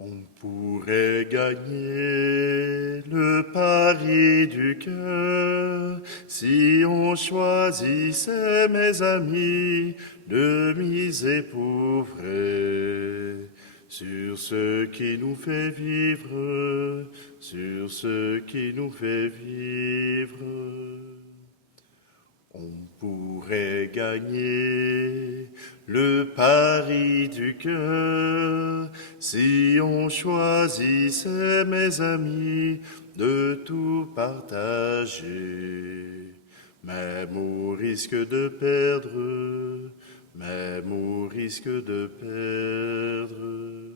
On pourrait gagner le pari du cœur si on choisissait, mes amis, de miser pour vrai sur ce qui nous fait vivre, sur ce qui nous fait vivre. On pourrait gagner le pari du cœur si on choisissait, mes amis, de tout partager, même au risque de perdre, même au risque de perdre.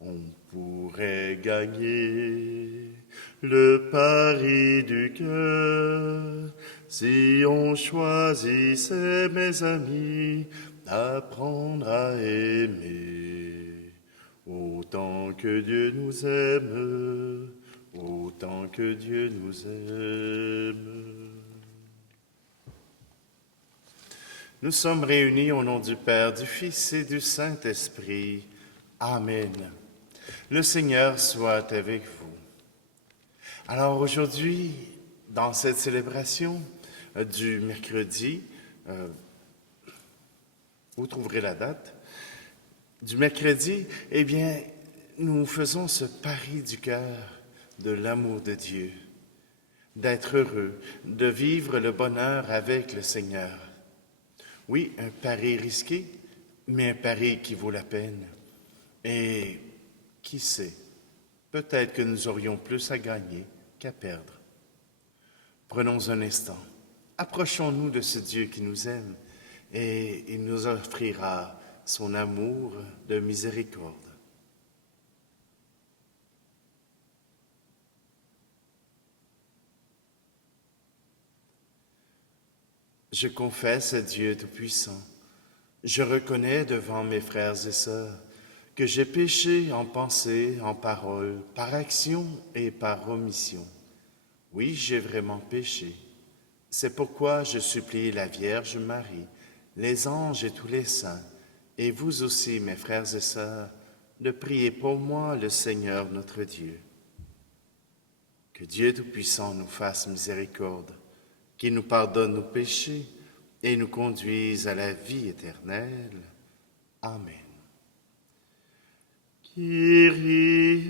On pourrait gagner le pari du cœur si on choisissait, mes amis, d'apprendre à aimer autant que Dieu nous aime, autant que Dieu nous aime. Nous sommes réunis au nom du Père, du Fils et du Saint-Esprit. Amen. Le Seigneur soit avec vous. Alors aujourd'hui, dans cette célébration du mercredi, vous trouverez la date, du mercredi, eh bien, nous faisons ce pari du cœur de l'amour de Dieu, d'être heureux, de vivre le bonheur avec le Seigneur. Oui, un pari risqué, mais un pari qui vaut la peine. Et qui sait, peut-être que nous aurions plus à gagner qu'à perdre. Prenons un instant, approchons-nous de ce Dieu qui nous aime et il nous offrira son amour de miséricorde. Je confesse à Dieu Tout-Puissant, je reconnais devant mes frères et sœurs que j'ai péché en pensée, en parole, par action et par omission. Oui, j'ai vraiment péché. C'est pourquoi je supplie la Vierge Marie, les anges et tous les saints, et vous aussi, mes frères et sœurs, de prier pour moi le Seigneur notre Dieu. Que Dieu Tout-Puissant nous fasse miséricorde, qu'il nous pardonne nos péchés et nous conduise à la vie éternelle. Amen. Kyrie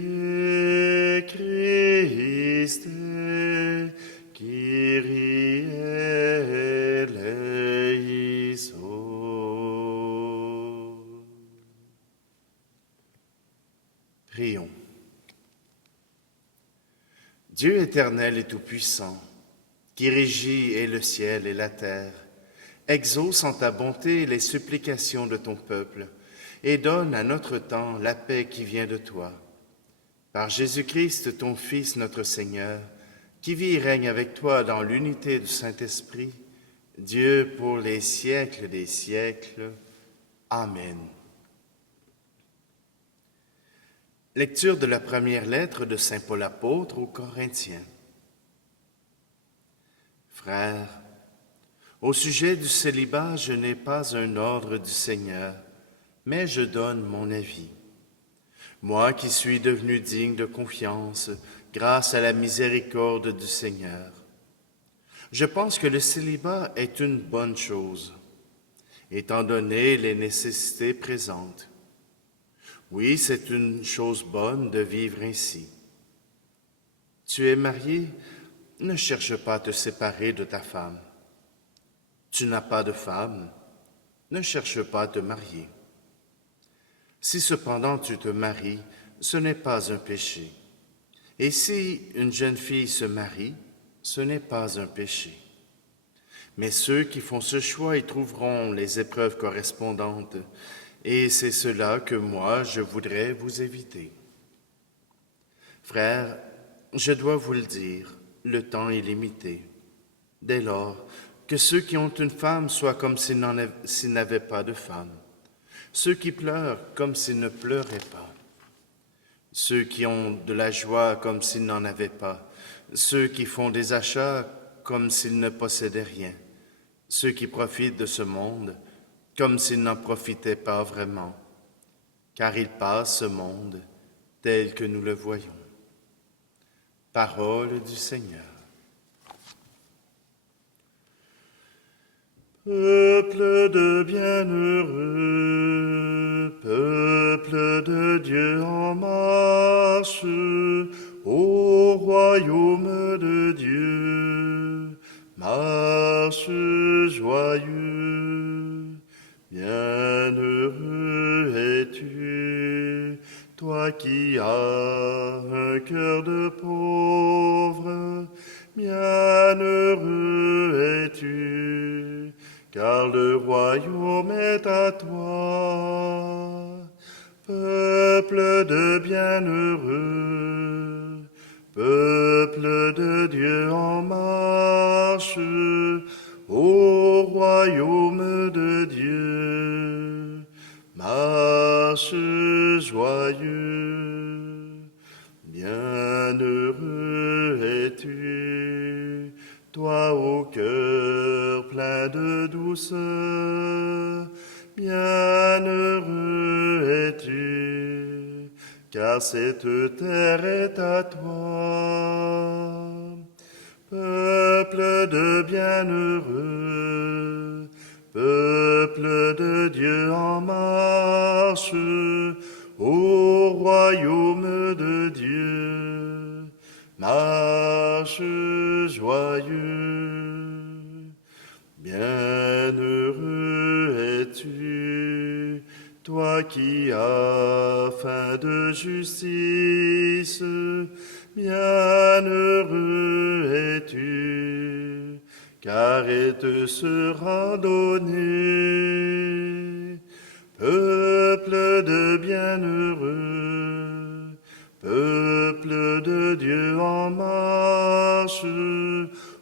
Christe, Kyrie eleison. Prions. Dieu éternel et tout-puissant, qui régit et le ciel et la terre, exauce en ta bonté les supplications de ton peuple et donne à notre temps la paix qui vient de toi. Par Jésus-Christ, ton Fils, notre Seigneur, qui vit et règne avec toi dans l'unité du Saint-Esprit, Dieu pour les siècles des siècles. Amen. Lecture de la première lettre de Saint Paul apôtre aux Corinthiens. Frères, au sujet du célibat, je n'ai pas un ordre du Seigneur, mais je donne mon avis. Moi qui suis devenu digne de confiance grâce à la miséricorde du Seigneur. Je pense que le célibat est une bonne chose, étant donné les nécessités présentes. Oui, c'est une chose bonne de vivre ainsi. Tu es marié, ne cherche pas à te séparer de ta femme. Tu n'as pas de femme, ne cherche pas à te marier. Si cependant tu te maries, ce n'est pas un péché. Et si une jeune fille se marie, ce n'est pas un péché. Mais ceux qui font ce choix y trouveront les épreuves correspondantes, et c'est cela que moi je voudrais vous éviter. Frères, je dois vous le dire, le temps est limité. Dès lors, que ceux qui ont une femme soient comme s'ils n'avaient pas de femme, ceux qui pleurent comme s'ils ne pleuraient pas, ceux qui ont de la joie comme s'ils n'en avaient pas, ceux qui font des achats comme s'ils ne possédaient rien, ceux qui profitent de ce monde comme s'ils n'en profitaient pas vraiment, car il passe ce monde tel que nous le voyons. Parole du Seigneur. Peuple de bienheureux, peuple de Dieu en marche, au royaume de Dieu, marche joyeux. Bienheureux es-tu, toi qui as un cœur de pauvre, bienheureux es-tu, car le royaume est à toi. Peuple de bienheureux, peuple de Dieu en marche, au royaume de Dieu, marche joyeux. Bienheureux es-tu, toi au cœur plein de douceur, bienheureux es-tu, car cette terre est à toi. Peuple de bienheureux, peuple de Dieu en marche, au royaume de Dieu, marche joyeux. Bienheureux es-tu, toi qui as faim de justice, bienheureux es-tu, car elle te sera donnée. Peuple de bienheureux, peuple de Dieu en marche,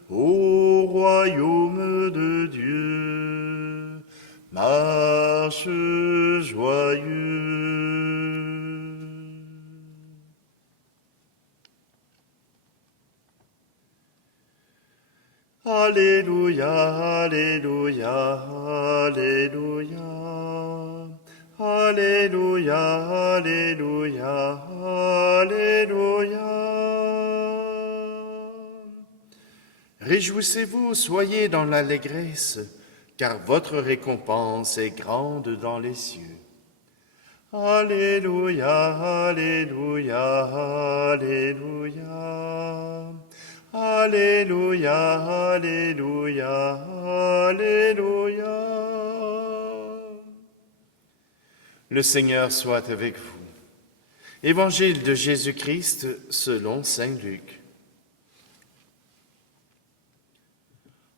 au royaume de Dieu, marche joyeux. Alléluia, Alléluia, Alléluia. Alléluia, Alléluia, Alléluia. Réjouissez-vous, soyez dans l'allégresse, car votre récompense est grande dans les cieux. Alléluia, Alléluia, Alléluia. Alléluia, Alléluia, Alléluia. Le Seigneur soit avec vous. Évangile de Jésus-Christ selon saint Luc.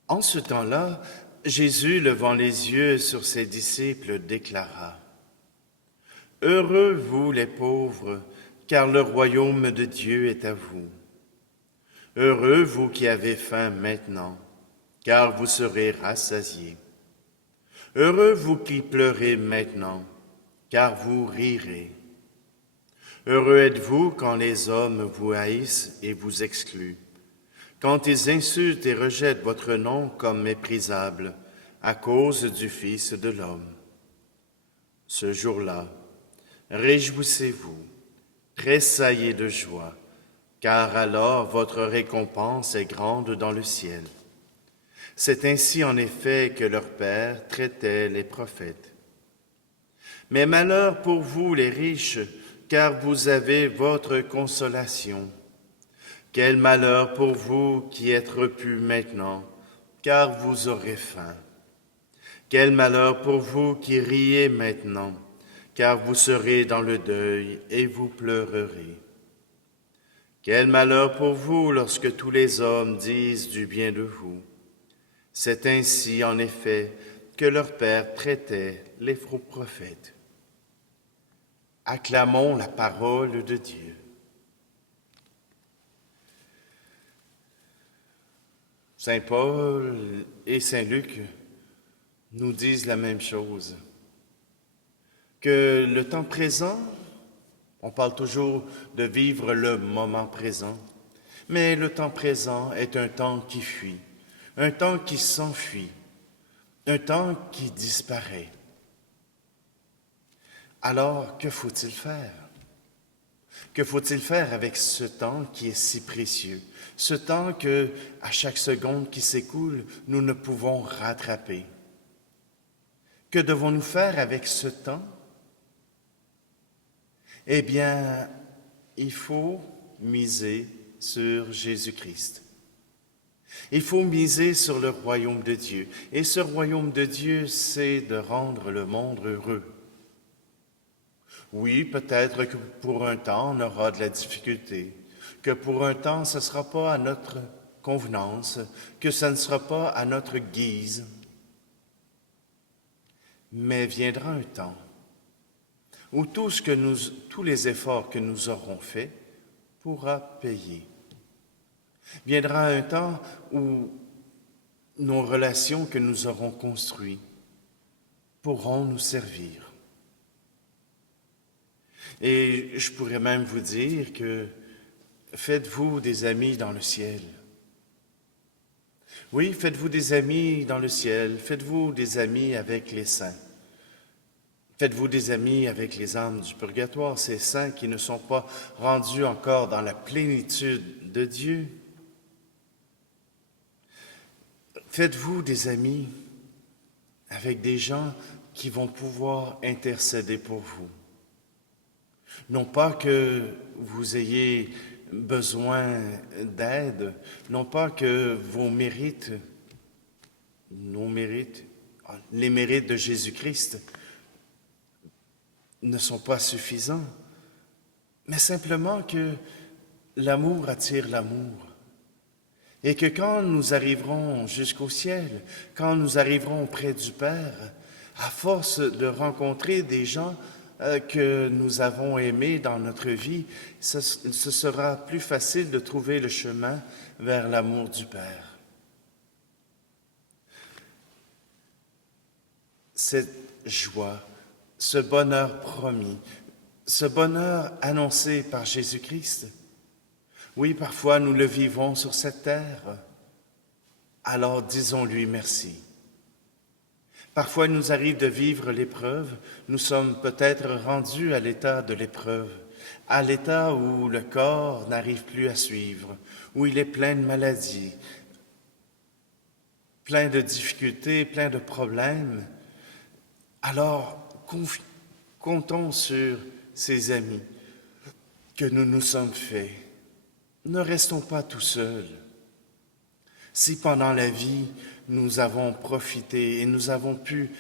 En ce temps-là, Jésus, levant les yeux sur ses disciples, déclara : « Heureux vous les pauvres, car le royaume de Dieu est à vous. Heureux vous qui avez faim maintenant, car vous serez rassasiés. Heureux vous qui pleurez maintenant, car vous rirez. Heureux êtes-vous quand les hommes vous haïssent et vous excluent, quand ils insultent et rejettent votre nom comme méprisable à cause du Fils de l'homme. Ce jour-là, réjouissez-vous, tressaillez de joie, car alors votre récompense est grande dans le ciel. C'est ainsi en effet que leur Père traitait les prophètes. Mais malheur pour vous les riches, car vous avez votre consolation. Quel malheur pour vous qui êtes repus maintenant, car vous aurez faim. Quel malheur pour vous qui riez maintenant, car vous serez dans le deuil et vous pleurerez. Quel malheur pour vous lorsque tous les hommes disent du bien de vous. C'est ainsi, en effet, que leur Père traitait les faux prophètes. Acclamons la parole de Dieu. Saint Paul et Saint Luc nous disent la même chose, que le temps présent, on parle toujours de vivre le moment présent, mais le temps présent est un temps qui fuit, un temps qui s'enfuit, un temps qui disparaît. Alors, que faut-il faire? Que faut-il faire avec ce temps qui est si précieux, ce temps que, à chaque seconde qui s'écoule, nous ne pouvons rattraper? Que devons-nous faire avec ce temps? Eh bien, il faut miser sur Jésus-Christ. Il faut miser sur le royaume de Dieu. Et ce royaume de Dieu, c'est de rendre le monde heureux. Oui, peut-être que pour un temps, on aura de la difficulté, que pour un temps, ce ne sera pas à notre convenance, que ce ne sera pas à notre guise. Mais viendra un temps où tous les efforts que nous aurons faits pourra payer. Viendra un temps où nos relations que nous aurons construites pourront nous servir. Et je pourrais même vous dire que faites-vous des amis dans le ciel. Oui, faites-vous des amis dans le ciel, faites-vous des amis avec les saints. Faites-vous des amis avec les âmes du purgatoire, ces saints qui ne sont pas rendus encore dans la plénitude de Dieu. Faites-vous des amis avec des gens qui vont pouvoir intercéder pour vous. Non pas que vous ayez besoin d'aide, non pas que vos mérites, nos mérites, les mérites de Jésus-Christ ne sont pas suffisants, mais simplement que l'amour attire l'amour. Et que quand nous arriverons jusqu'au ciel, quand nous arriverons auprès du Père, à force de rencontrer des gens que nous avons aimés dans notre vie, ce sera plus facile de trouver le chemin vers l'amour du Père. Cette joie, ce bonheur promis, ce bonheur annoncé par Jésus-Christ, oui, parfois nous le vivons sur cette terre, alors disons-lui merci. Parfois il nous arrive de vivre l'épreuve, nous sommes peut-être rendus à l'état de l'épreuve, à l'état où le corps n'arrive plus à suivre, où il est plein de maladies, plein de difficultés, plein de problèmes. Alors comptons sur ces amis que nous nous sommes faits. Ne restons pas tout seuls. Si pendant la vie, nous avons profité et nous avons pu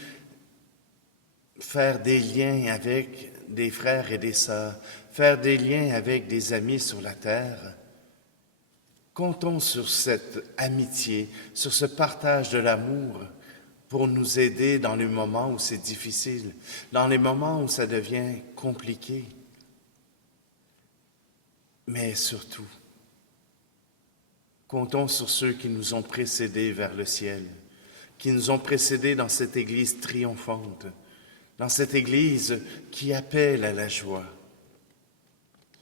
faire des liens avec des frères et des sœurs, faire des liens avec des amis sur la terre, comptons sur cette amitié, sur ce partage de l'amour pour nous aider dans les moments où c'est difficile, dans les moments où ça devient compliqué. Mais surtout, comptons sur ceux qui nous ont précédés vers le ciel, qui nous ont précédés dans cette Église triomphante, dans cette Église qui appelle à la joie.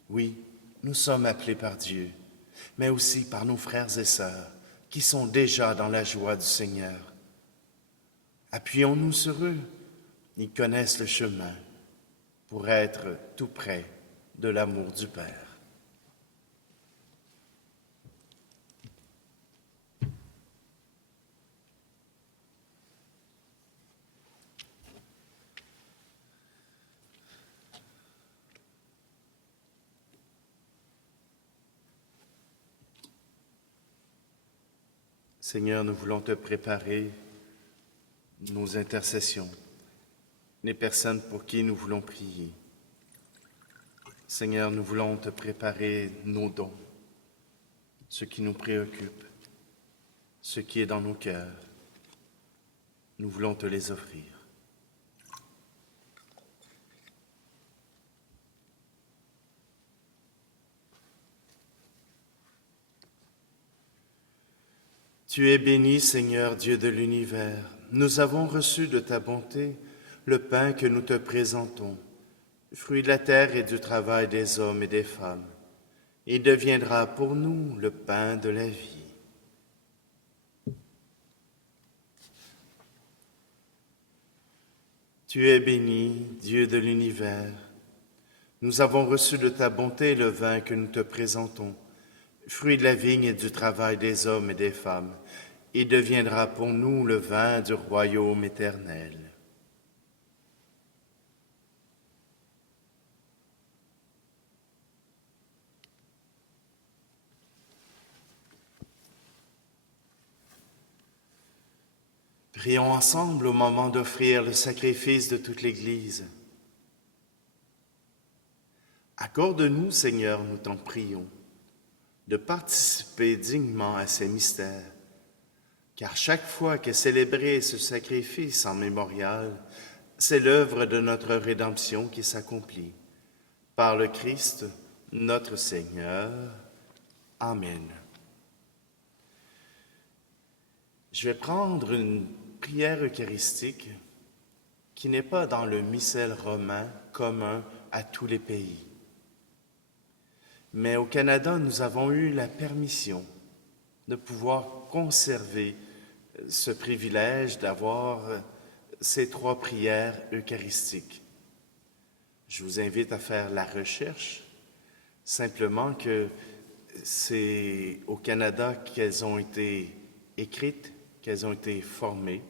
Oui, nous sommes appelés par Dieu, mais aussi par nos frères et sœurs qui sont déjà dans la joie du Seigneur. Appuyons-nous sur eux, ils connaissent le chemin pour être tout près de l'amour du Père. Seigneur, nous voulons te préparer nos intercessions, les personnes pour qui nous voulons prier. Seigneur, nous voulons te préparer nos dons, ce qui nous préoccupe, ce qui est dans nos cœurs. Nous voulons te les offrir. Tu es béni, Seigneur, Dieu de l'univers. Nous avons reçu de ta bonté le pain que nous te présentons, fruit de la terre et du travail des hommes et des femmes. Il deviendra pour nous le pain de la vie. Tu es béni, Dieu de l'univers. Nous avons reçu de ta bonté le vin que nous te présentons, fruit de la vigne et du travail des hommes et des femmes. Il deviendra pour nous le vin du royaume éternel. Prions ensemble au moment d'offrir le sacrifice de toute l'Église. Accorde-nous, Seigneur, nous t'en prions, de participer dignement à ces mystères, car chaque fois qu'est célébré ce sacrifice en mémorial, c'est l'œuvre de notre rédemption qui s'accomplit. Par le Christ, notre Seigneur. Amen. Je vais prendre une prière eucharistique qui n'est pas dans le missel romain commun à tous les pays. Mais au Canada, nous avons eu la permission de pouvoir conserver ce privilège d'avoir ces 3 prières eucharistiques. Je vous invite à faire la recherche, simplement que c'est au Canada qu'elles ont été écrites, qu'elles ont été formées,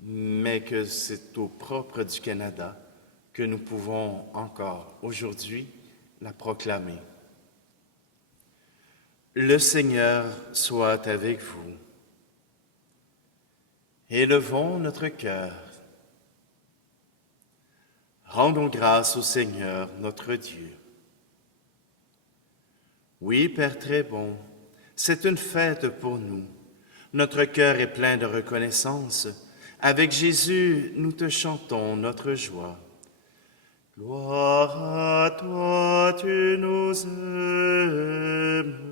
mais que c'est au propre du Canada que nous pouvons encore aujourd'hui la proclamer. Le Seigneur soit avec vous. Élevons notre cœur. Rendons grâce au Seigneur, notre Dieu. Oui, Père très bon, c'est une fête pour nous. Notre cœur est plein de reconnaissance. Avec Jésus, nous te chantons notre joie. Gloire à toi, tu nous aimes.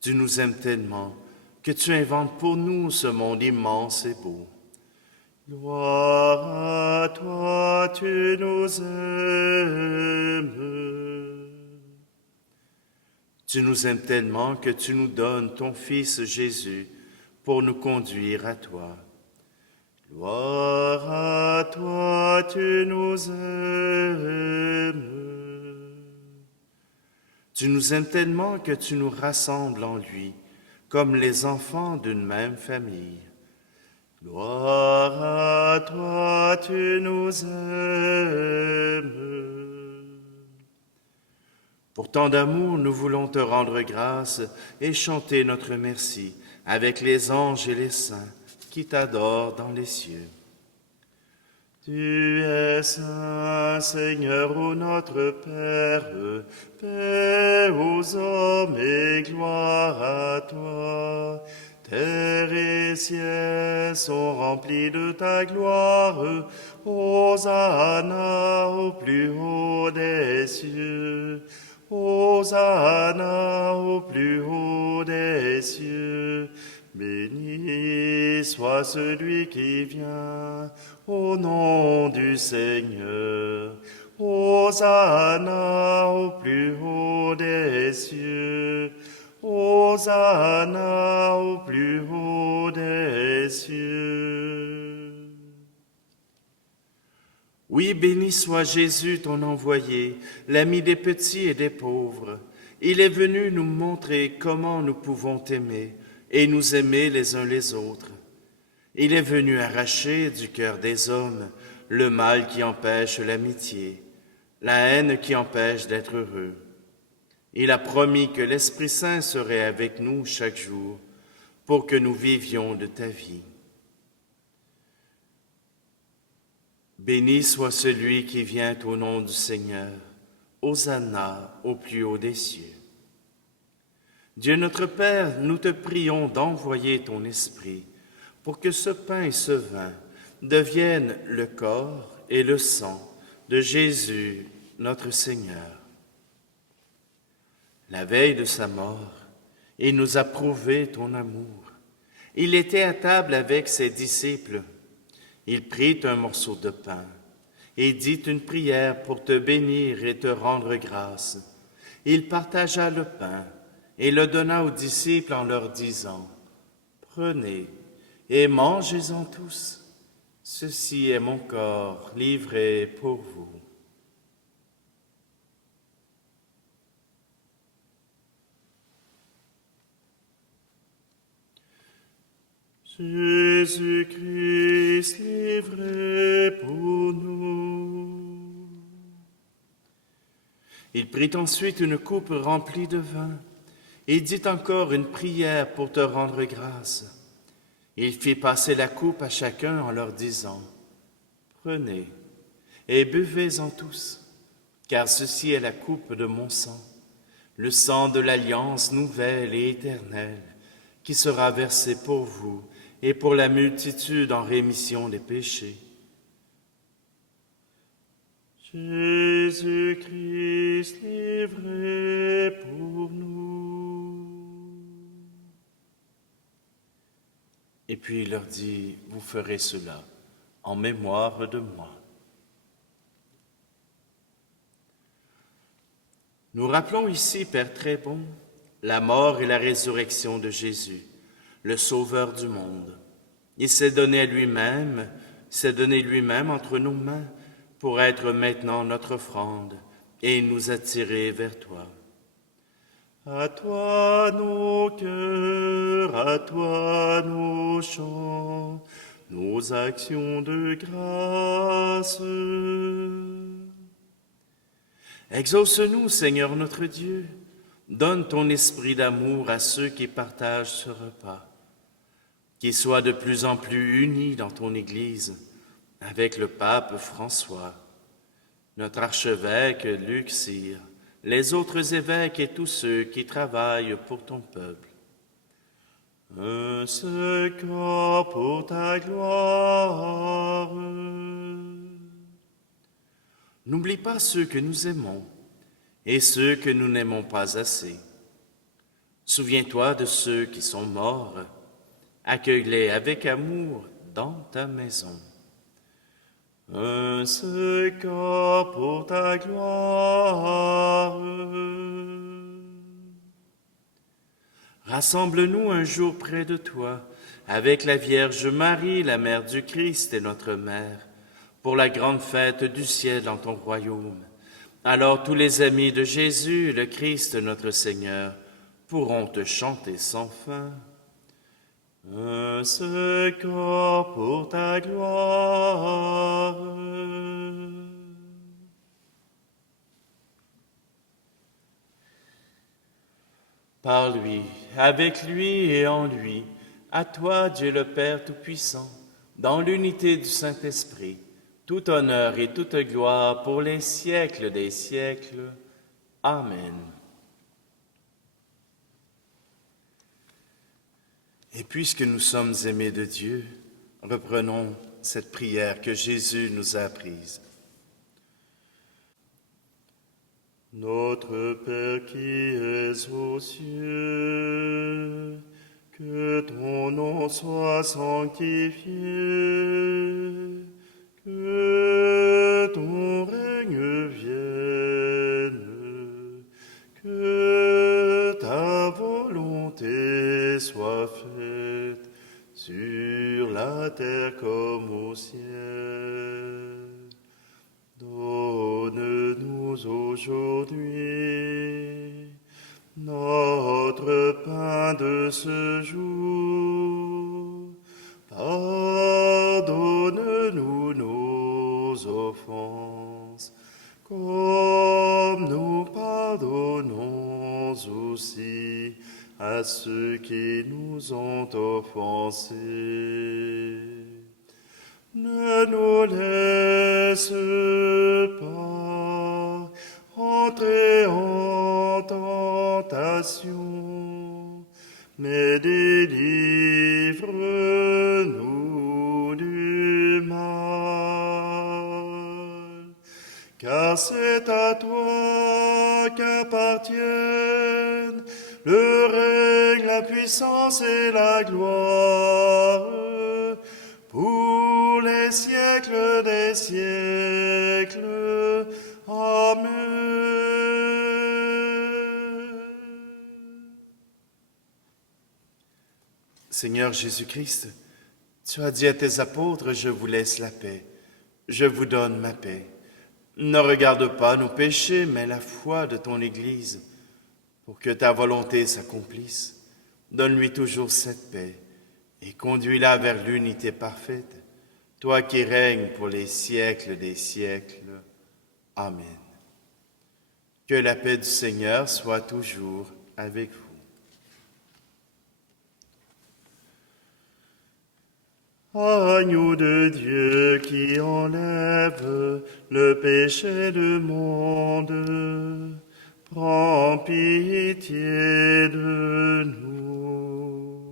Tu nous aimes tellement que tu inventes pour nous ce monde immense et beau. Gloire à toi, tu nous aimes. Tu nous aimes tellement que tu nous donnes ton Fils Jésus pour nous conduire à toi. Gloire à toi, tu nous aimes. Tu nous aimes tellement que tu nous rassembles en lui, comme les enfants d'une même famille. Gloire à toi, tu nous aimes. Pour tant d'amour, nous voulons te rendre grâce et chanter notre merci avec les anges et les saints qui t'adorent dans les cieux. Tu es saint, Seigneur, ô notre Père, paix aux hommes et gloire à toi. Terre et ciel sont remplis de ta gloire, Hosanna au plus haut des cieux. Hosanna au plus haut des cieux. Béni soit celui qui vient au nom du Seigneur. Hosanna au plus haut des cieux. Hosanna au plus haut des cieux. Oui, béni soit Jésus, ton envoyé, l'ami des petits et des pauvres. Il est venu nous montrer comment nous pouvons t'aimer et nous aimer les uns les autres. Il est venu arracher du cœur des hommes le mal qui empêche l'amitié, la haine qui empêche d'être heureux. Il a promis que l'Esprit Saint serait avec nous chaque jour pour que nous vivions de ta vie. Béni soit celui qui vient au nom du Seigneur. Hosanna au plus haut des cieux. Dieu notre Père, nous te prions d'envoyer ton Esprit pour que ce pain et ce vin deviennent le corps et le sang de Jésus, notre Seigneur. La veille de sa mort, il nous a prouvé ton amour. Il était à table avec ses disciples. Il prit un morceau de pain et dit une prière pour te bénir et te rendre grâce. Il partagea le pain et le donna aux disciples en leur disant « Prenez et mangez-en tous. Ceci est mon corps livré pour vous. Jésus-Christ livré pour nous. Il prit ensuite une coupe remplie de vin et dit encore une prière pour te rendre grâce. Il fit passer la coupe à chacun en leur disant, « Prenez et buvez-en tous, car ceci est la coupe de mon sang, le sang de l'alliance nouvelle et éternelle, qui sera versé pour vous et pour la multitude en rémission des péchés. » Jésus-Christ livré pour nous. Et puis il leur dit, vous ferez cela en mémoire de moi. Nous rappelons ici, Père très bon, la mort et la résurrection de Jésus, le Sauveur du monde. Il s'est donné lui-même entre nos mains pour être maintenant notre offrande et nous attirer vers toi. À toi nos cœurs, à toi nos chants, nos actions de grâce. Exauce-nous, Seigneur notre Dieu, donne ton esprit d'amour à ceux qui partagent ce repas, qu'ils soient de plus en plus unis dans ton Église, avec le pape François, notre archevêque Luc Cyr, les autres évêques et tous ceux qui travaillent pour ton peuple. Un seul corps pour ta gloire. N'oublie pas ceux que nous aimons et ceux que nous n'aimons pas assez. Souviens-toi de ceux qui sont morts, accueille-les avec amour dans ta maison. Un seul corps pour ta gloire. Rassemble-nous un jour près de toi, avec la Vierge Marie, la Mère du Christ et notre Mère, pour la grande fête du ciel dans ton royaume. Alors tous les amis de Jésus, le Christ notre Seigneur, pourront te chanter sans fin. Un seul corps pour ta gloire. Par lui, avec lui et en lui, à toi, Dieu le Père Tout-Puissant, dans l'unité du Saint-Esprit, tout honneur et toute gloire pour les siècles des siècles. Amen. Et puisque nous sommes aimés de Dieu, reprenons cette prière que Jésus nous a apprise. Notre Père qui es aux cieux, que ton nom soit sanctifié, que ton règne vienne, que ta volonté soit faite sur la terre comme au ciel. Donne-nous aujourd'hui notre pain de ce jour. Pardonne-nous nos offenses, comme nous pardonnons aussi à ceux qui nous ont offensés. Ne nous laisse pas entrer en tentation, mais délivre-nous du mal. Car c'est à toi qu'appartiennent le règne, la puissance et la gloire, pour les siècles des siècles. Amen. Seigneur Jésus-Christ, Tu as dit à tes apôtres, je vous laisse la paix, je vous donne ma paix. Ne regarde pas nos péchés, mais la foi de ton Église, pour que ta volonté s'accomplisse. Donne-lui toujours cette paix et conduis-la vers l'unité parfaite, toi qui règnes pour les siècles des siècles. Amen. Que la paix du Seigneur soit toujours avec vous. Agneau de Dieu qui enlève le péché du monde, prends pitié de nous.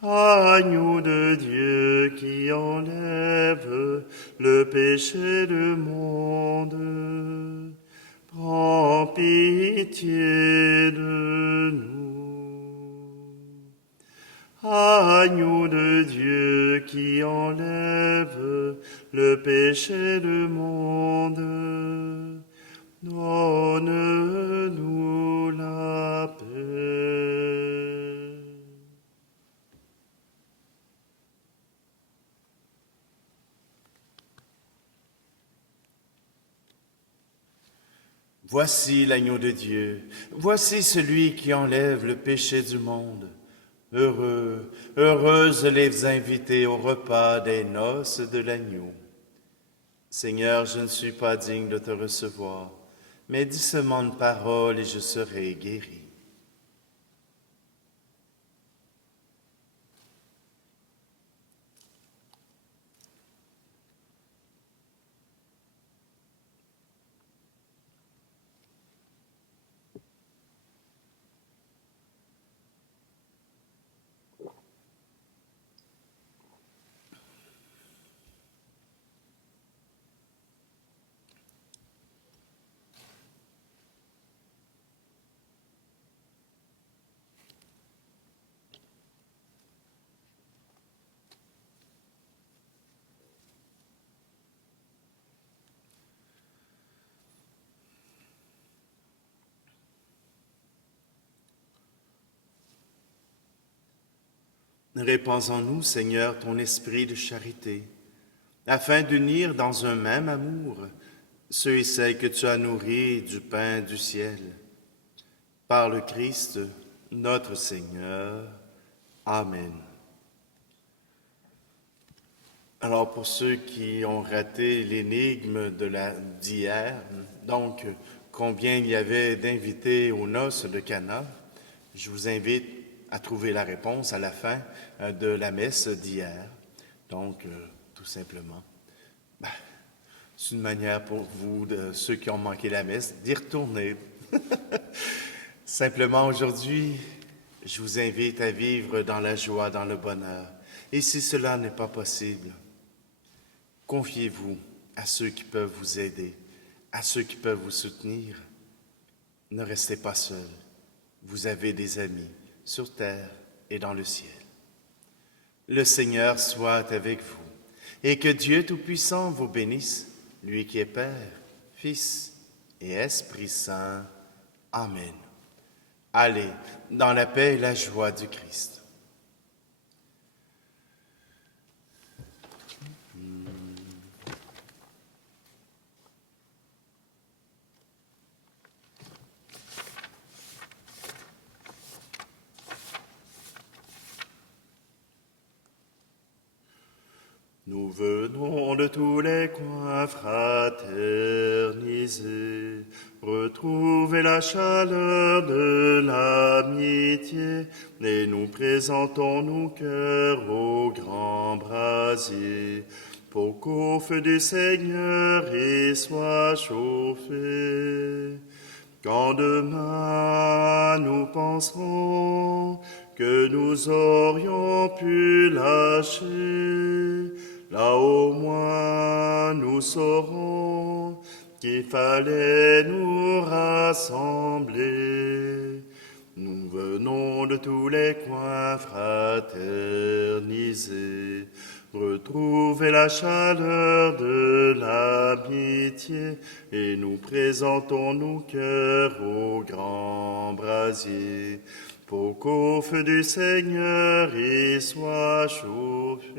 Agneau de Dieu qui enlève le péché du monde, prends pitié de nous. Agneau de Dieu qui enlève le péché du monde, donne-nous la paix. Voici l'agneau de Dieu, voici celui qui enlève le péché du monde. Heureux, heureuses les invités au repas des noces de l'agneau. Seigneur, je ne suis pas digne de te recevoir, mais dis seulement une parole et je serai guéri. Répands en nous, Seigneur, ton esprit de charité, afin d'unir dans un même amour ceux et celles que tu as nourris du pain du ciel. Par le Christ, notre Seigneur. Amen. Alors, pour ceux qui ont raté l'énigme d'hier, donc combien il y avait d'invités aux noces de Cana, je vous invite à trouver la réponse à la fin de la messe d'hier. Donc, tout simplement, c'est une manière pour vous, ceux qui ont manqué la messe, d'y retourner. Simplement, aujourd'hui, je vous invite à vivre dans la joie, dans le bonheur. Et si cela n'est pas possible, confiez-vous à ceux qui peuvent vous aider, à ceux qui peuvent vous soutenir. Ne restez pas seul. Vous avez des amis sur terre et dans le ciel. Le Seigneur soit avec vous et que Dieu Tout-Puissant vous bénisse, lui qui est Père, Fils et Esprit Saint. Amen. Allez dans la paix et la joie du Christ. Nous venons de tous les coins fraterniser, retrouver la chaleur de l'amitié, et nous présentons nos cœurs au grand brasier, pour qu'au feu du Seigneur il soit chauffé. Quand demain nous penserons que nous aurions pu lâcher, là au moins nous saurons qu'il fallait nous rassembler. Nous venons de tous les coins fraterniser, retrouver la chaleur de l'amitié, et nous présentons nos cœurs au grand brasier, pour qu'au feu du Seigneur il soit chauffé.